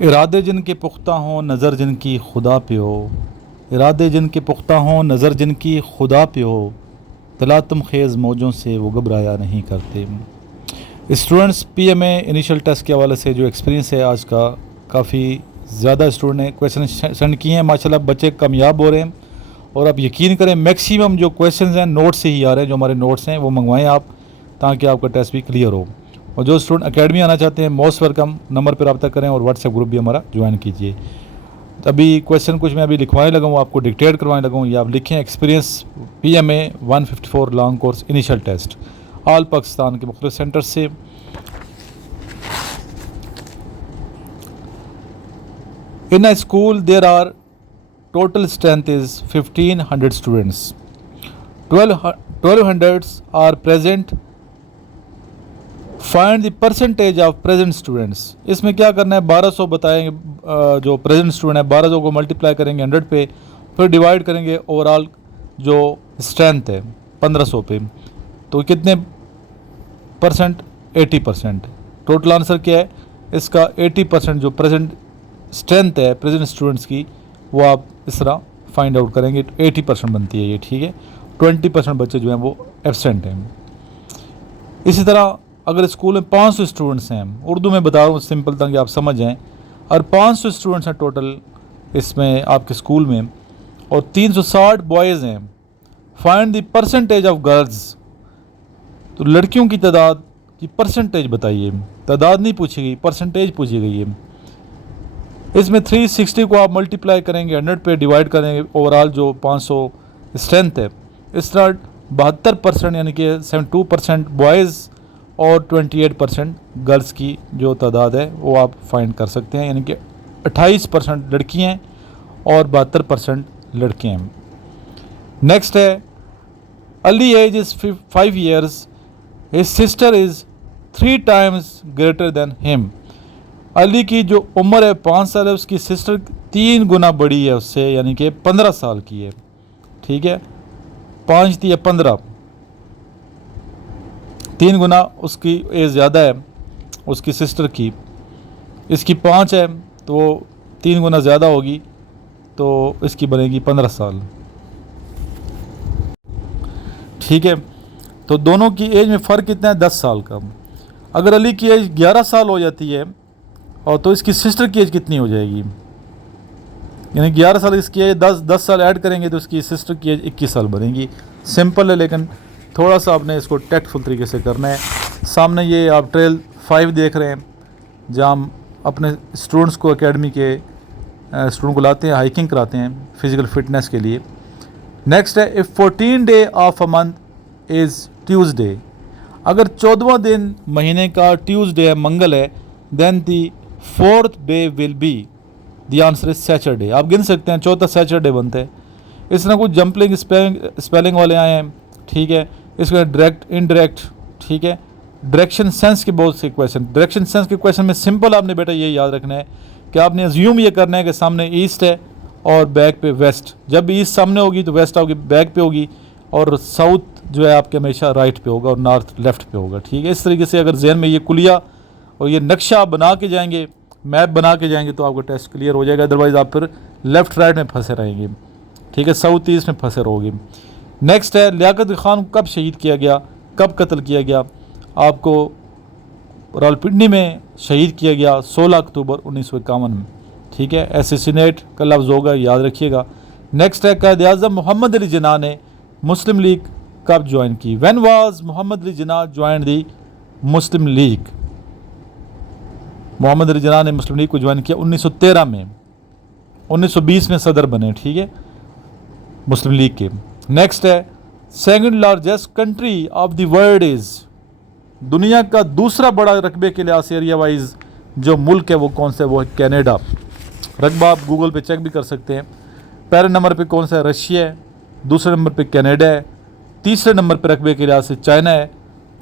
इरादे जिनके पुख्ता हों नज़र जिनकी खुदा पे हो, इरादे जिनके पुख्ता हों नज़र जिनकी खुदा पे हो, तलातम खेज़ मौजों से वो घबराया नहीं करते। स्टूडेंट्स पीएमए इनिशियल टेस्ट के हवाले से जो एक्सपीरियंस है आज का, काफ़ी ज़्यादा स्टूडेंट ने क्वेश्चन सेंड किए हैं। माशाल्लाह बच्चे कामयाब हो रहे हैं और आप यकीन करें मैक्सिमम जो क्वेश्चंस हैं नोट से ही आ रहे हैं। जो हमारे नोट्स हैं वो मंगवाएं आप, ताकि आपका टेस्ट भी क्लियर हो। और जो स्टूडेंट एकेडमी आना चाहते हैं मोस्ट वेलकम, नंबर पर रब्ता करें और व्हाट्सएप ग्रुप भी हमारा ज्वाइन कीजिए। अभी क्वेश्चन कुछ मैं अभी लिखवाने लगा हूँ, आपको डिक्टेट करवाने लगा हूँ, या आप लिखें experience PMA 154 long course initial test all Pakistan के मुख्तलिफ सेंटर से। In a school there are total strength is 1500 students. 1200 are present. Find the percentage of present students. इसमें क्या करना है, 1200 बताएंगे जो प्रेजेंट स्टूडेंट है, 1200 को मल्टीप्लाई करेंगे 100 पे, फिर डिवाइड करेंगे ओवरऑल जो स्ट्रेंथ है 1500 पे, तो कितने परसेंट, 80%। टोटल आंसर क्या है इसका, 80% जो प्रेजेंट स्ट्रेंथ है प्रेजेंट स्टूडेंट्स की, वो आप इस तरह फाइंड आउट करेंगे। 80% बनती है ये, ठीक है। 20% बच्चे जो हैं वो एब्सेंट हैं। इसी तरह अगर स्कूल में 500 स्टूडेंट्स हैं, उर्दू में बता रहा हूँ सिंपल ताकि आप समझ जाएँ, और 500 स्टूडेंट्स हैं टोटल इसमें आपके स्कूल में, और 360 बॉयज़ हैं, find the percentage of girls. तो लड़कियों की तादाद की परसेंटेज बताइए, तादाद नहीं पूछी गई, परसेंटेज पूछी गई है। इसमें 360 को आप मल्टीप्लाई करेंगे 100 पे, डिवाइड करेंगे ओवरऑल जो 500 स्ट्रेंथ है। इस तरह 72% यानी कि 72% बॉयज़ और 28% गर्ल्स की जो तादाद है वो आप फाइंड कर सकते हैं, यानी कि 28% लड़कियाँ हैं और 72% लड़के हैं। नेक्स्ट है Ali age is 5 years, his sister is 3 times greater than him. Ali की जो उम्र है 5 साल है, उसकी सिस्टर 3 गुना बड़ी है उससे, यानी कि 15 साल की है, ठीक है। 5 या 15, 3 गुना उसकी एज ज़्यादा है उसकी सिस्टर की। इसकी 5 है तो 3 गुना ज़्यादा होगी, तो इसकी बनेगी 15 साल, ठीक है। तो दोनों की एज में फ़र्क कितना है, 10 साल का। अगर अली की एज 11 साल हो जाती है और तो इसकी सिस्टर की एज कितनी हो जाएगी, यानी 11 साल इसकी एज, 10 साल ऐड करेंगे तो इसकी सिस्टर की एज 21 साल बनेगी। सिंपल है, लेकिन थोड़ा सा आपने इसको टैक्टफुल तरीके से करना है। सामने ये आप ट्रेल 5 देख रहे हैं, जहाँ हम अपने स्टूडेंट्स को, एकेडमी के स्टूडेंट को लाते हैं, हाइकिंग कराते हैं फ़िज़िकल फिटनेस के लिए। नेक्स्ट है if 14 day of a month is Tuesday, अगर 14वां दिन महीने का ट्यूसडे है, मंगल है, then the 4th day will be, the answer is Saturday. आप गिन सकते हैं, चौथा सैटरडे बनता है। इस तरह कुछ जंपलिंग स्पेलिंग वाले आए हैं, ठीक है। इसके डायरेक्ट, इनडायरेक्ट, ठीक है। डायरेक्शन सेंस के बहुत से क्वेश्चन, डायरेक्शन सेंस के क्वेश्चन में सिंपल आपने बेटा ये याद रखना है कि आपने अज्यूम ये करना है कि सामने ईस्ट है और बैक पे वेस्ट। जब ईस्ट सामने होगी तो वेस्ट आपकी बैक पे होगी, और साउथ जो है आपके हमेशा राइट पे होगा और नॉर्थ लेफ्ट पे होगा, ठीक है। इस तरीके से अगर जहन में ये कुलिया और ये नक्शा बना के जाएंगे, मैप बना के जाएंगे, तो आपका टेस्ट क्लियर हो जाएगा। अदरवाइज़ आप फिर लेफ़्ट राइट में फंसे रहेंगे, ठीक है, साउथ ईस्ट में फंसे रहोगे। नेक्स्ट है लियाकत खान को कब शहीद किया गया, कब कत्ल किया गया। आपको रावलपिंडी में शहीद किया गया 16 अक्टूबर 1951 में, ठीक है। एसेसिनेट का लफ्ज़ होगा, याद रखिएगा। नेक्स्ट है कायद-ए-आज़म मोहम्मद अली जिन्ना ने मुस्लिम लीग कब ज्वाइन की, when was Mohammad Ali Jinnah join the Muslim League. Mohammad Ali Jinnah ने मुस्लिम लीग को ज्वाइन किया 1913 में, 1920 में सदर बने, ठीक है, मुस्लिम लीग के। नेक्स्ट है second largest country of the world is, दुनिया का दूसरा बड़ा रकबे के लिहाज से एरिया वाइज जो मुल्क है वो कौन सा है, वो है कनाडा। रकबा आप गूगल पे चेक भी कर सकते हैं। पहले नंबर पे कौन सा है, रशिया है। दूसरे नंबर पे कनाडा है। तीसरे नंबर पे रकबे के लिहाज से चाइना है।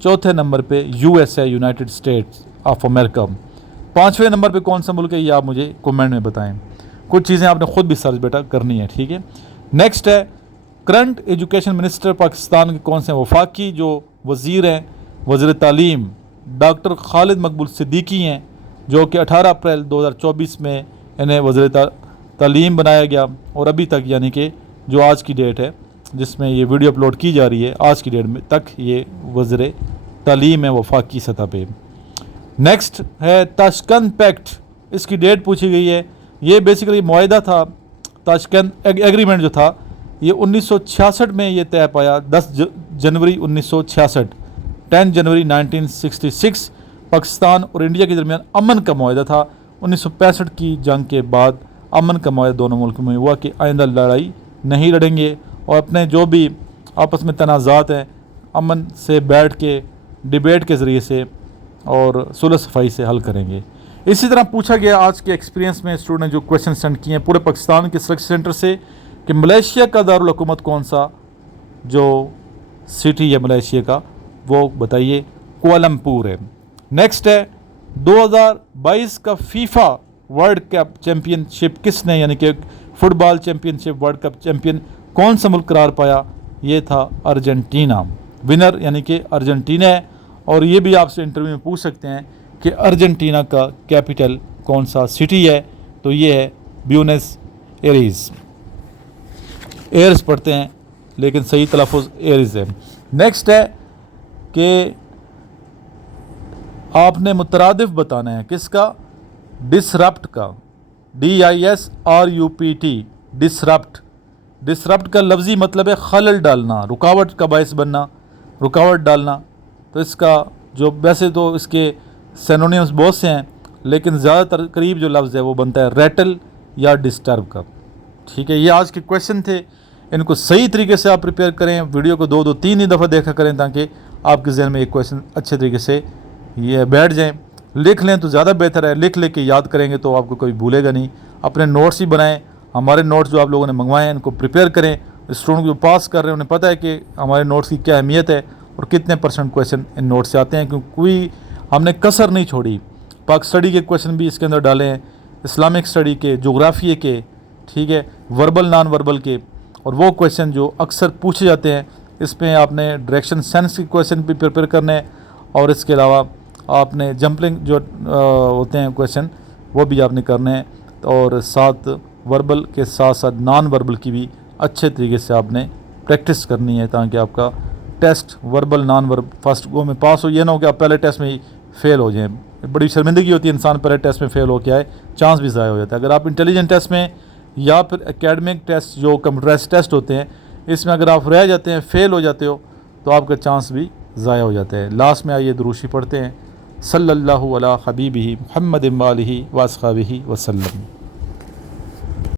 चौथे नंबर पे यूएस है, यूनाइटेड स्टेट्स ऑफ अमेरिका। 5वें नंबर पे कौन सा मुल्क है, ये आप मुझे कमेंट में बताएं। कुछ चीज़ें आपने खुद भी सर्च बेटा करनी है, ठीक है। नेक्स्ट है करंट एजुकेशन मिनिस्टर पाकिस्तान के कौन से हैं, वफाकी जो वज़ीर हैं, वज़ीर तालीम डॉक्टर खालिद मकबूल सिद्दीकी हैं, जो कि 18 अप्रैल 2024 में इन्हें वज़ीर तालीम बनाया गया, और अभी तक यानी कि जो आज की डेट है जिसमें ये वीडियो अपलोड की जा रही है, आज की डेट में तक ये वज़ीर तालीम है वफाकी सतह पे। नेक्स्ट है ताशकंद पैक्ट, इसकी डेट पूछी गई है। ये बेसिकली मुआहिदा था, ताशकंद एग्रीमेंट जो था ये 1966 में ये तय पाया। 10 जनवरी 1966, 10 जनवरी 1966 पाकिस्तान और इंडिया के दरमियान अमन का मुआहिदा था। 1965 की जंग के बाद अमन का मुआहिदा दोनों मुल्कों में हुआ कि आइंदा लड़ाई नहीं लड़ेंगे और अपने जो भी आपस में तनाज़ात हैं अमन से बैठ के डिबेट के ज़रिए से और सुलह सफाई से हल करेंगे। इसी तरह पूछा गया आज के एक्सपीरियंस में स्टूडेंट ने जो क्वेश्चन सेंड किए हैं पूरे पाकिस्तान के रिसर्च सेंटर से कि मलेशिया का दारुल हुकूमत कौन सा, जो सिटी है मलेशिया का वो बताइए। कुआलमपुर है। नेक्स्ट है 2022 का फीफा वर्ल्ड कप चैम्पियनशिप किसने, यानी कि football championship world cup champion कौन सा मुल्क करार पाया, ये था अर्जेंटीना। विनर यानी कि अर्जेंटीना है। और ये भी आपसे इंटरव्यू में पूछ सकते हैं कि अर्जेंटीना का कैपिटल कौन सा सिटी है, तो ये है ब्यूनस एयर्स। एयर्स पढ़ते हैं लेकिन सही तलफ़ुज़ एयर्स है। नेक्स्ट है कि आपने मुतरादिफ बताना है किसका, डिसरप्ट का, DISRUPT, डिसरप्ट। डिसरप्ट का लफ्ज़ी मतलब है खलल डालना, रुकावट का बायस बनना, रुकावट डालना। तो इसका जो वैसे तो इसके सिनोनिम्स बहुत से हैं लेकिन ज़्यादातर करीब जो लफ्ज़ है वो बनता है रैटल या डिस्टर्ब का। ठीक है, ये आज के क्वेश्चन थे। इनको सही तरीके से आप प्रिपेयर करें, वीडियो को 2-2 3 दफ़ा देखा करें ताकि आपके जहन में एक क्वेश्चन अच्छे तरीके से ये बैठ जाएं। लिख लें तो ज़्यादा बेहतर है, लिख के याद करेंगे तो आपको कोई भूलेगा नहीं। अपने नोट्स ही बनाएं, हमारे नोट्स जो आप लोगों ने मंगवाए हैं इनको प्रिपेयर करें। स्टूडेंट जो पास कर रहे हैं उन्हें पता है कि हमारे नोट्स की क्या अहमियत है और कितने % क्वेश्चन इन नोट्स से आते हैं, क्योंकि कोई हमने कसर नहीं छोड़ी। पाक स्टडी के क्वेश्चन भी इसके अंदर डाले हैं, इस्लामिक स्टडी के, जोग्राफी के, ठीक है, वर्बल नॉन वर्बल के, और वो क्वेश्चन जो अक्सर पूछे जाते हैं इसमें आपने डायरेक्शन सेंस के क्वेश्चन भी प्रिपेयर करने हैं। और इसके अलावा आपने जंपलिंग जो होते हैं क्वेश्चन वो भी आपने करने हैं, और साथ वर्बल के साथ साथ नॉन वर्बल की भी अच्छे तरीके से आपने प्रैक्टिस करनी है ताकि आपका test verbal non verb first go में पास हो। ये ना हो कि आप पहले टेस्ट में ही फेल हो जाएं। बड़ी शर्मिंदगी होती है इंसान पहले टेस्ट में फेल हो के आए, चांस भी ज़ाया हो जाता है। अगर आप इंटेलिजेंट टेस्ट में या फिर एकेडमिक टेस्ट जो कंप्यूटराइज्ड टेस्ट होते हैं इसमें अगर आप रह जाते हैं, फेल हो जाते हो, तो आपका चांस भी ज़ाया हो जाता है। लास्ट में आइए दुरूशी पढ़ते हैं, सल्लल्लाहु अला हबीबिही मुहम्मद वालिही व अस्हाबिही वसल्लम।